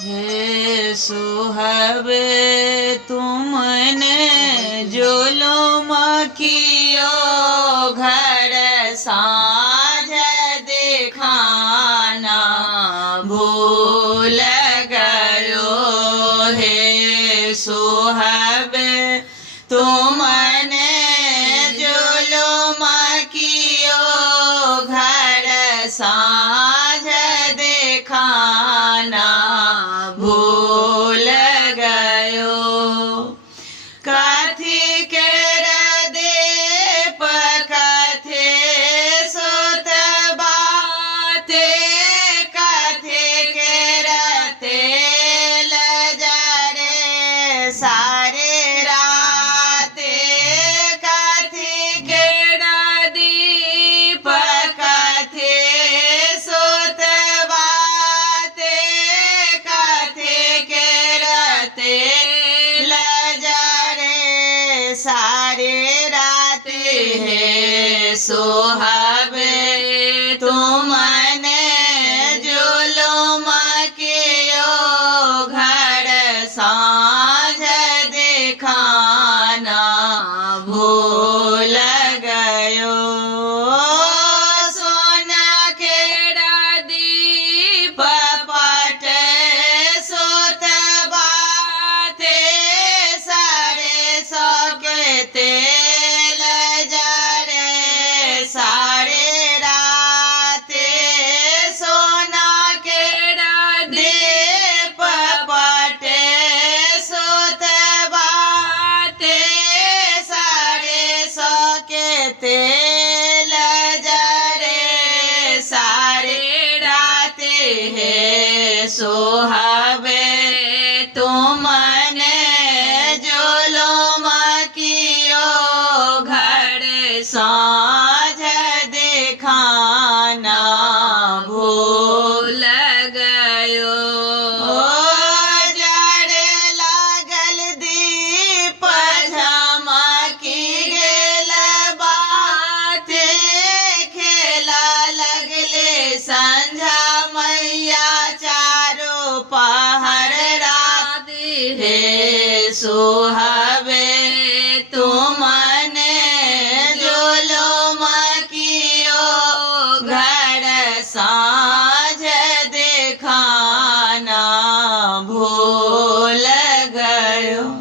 हे सुहावे तुमने जुलुम कियो घर साँझ दिखाना भूल गयो। हे सुहावे तुमने जुलुम कियो घर साँझ दिखाना भूल गयो। कथी केर दीप कथे सुत बाते कथी केर तेल जरे सारे राते कथी केर दीप कथे सुत बाते कथी केर तेल जरे सारे राते। हे सुहावे तुमने जुलुम कियो घर साँझ दिखाना भूल गयो। सोना केरा दीप पटे सुत बाते सारे सके तेल जरे सारे राते। सोना केरा दीप पटे सुत बाते सारे सके तेल जरे सारे राते। हे सुहावे तुमने जुलुम कियो घर साँझ दिखाना भूल गयो। जरे लागल दीप झमकी गेल बाते खेला लगले संझा मैया चारो पहर रात। हे सो